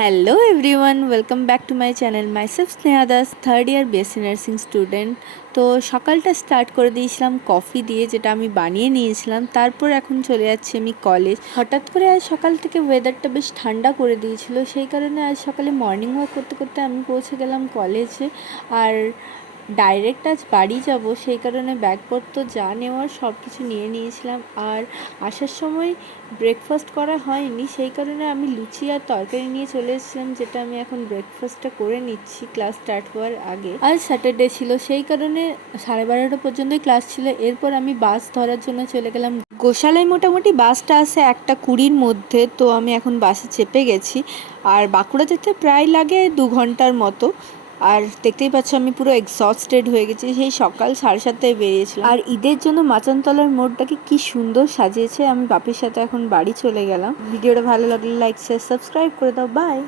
Hello everyone, welcome back to my channel. Myself Sneha Das, third year BSc nursing student. তো সকালটা start করে দিয়েছিলাম coffee দিয়ে, যেটা আমি বানিয়ে নিয়েছিলাম। তারপর এখন চলে যাচ্ছি আমি কলেজ। হঠাৎ করে আজ সকাল থেকে ওয়েদারটা বেশ ঠান্ডা করে দিয়েছিল, সেই কারণে আজ সকালে মর্নিং ওয়াক করতে করতে আমি পৌঁছে গেলাম কলেজে। আর ডাইরেক্ট আজ বাড়ি যাব, সেই কারণে ব্যাগপত্র যা নেওয়ার সব কিছু নিয়ে নিয়েছিলাম। আর আসার সময় ব্রেকফাস্ট করা হয়নি, সেই কারণে আমি লুচি আর তরকারি নিয়ে চলে এসেছিলাম, যেটা আমি এখন ব্রেকফাস্টটা করে নিচ্ছি ক্লাস স্টার্ট হওয়ার আগে। আজ স্যাটারডে ছিল, সেই কারণে 12:30 পর্যন্তই ক্লাস ছিল। এরপর আমি বাস ধরার জন্য চলে গেলাম গোশালায়। মোটামুটি বাসটা আসে 1:20-র মধ্যে, তো আমি এখন বাসে চেপে গেছি। আর বাঁকুড়া যেতে প্রায় লাগে 2 ঘন্টার মতো। আর দেখতেই পাচ্ছ আমি পুরো এক্সস্টেড হয়ে গেছি, সেই সকাল 7:30টায় বেরিয়েছিলাম। আর ঈদের জন্য মাচানতলার মোড়টাকে কি সুন্দর সাজিয়েছে। আমি বাপের সাথে এখন বাড়ি চলে গেলাম। ভিডিওটা ভালো লাগলে লাইক শেয়ার সাবস্ক্রাইব করে দাও। বাই।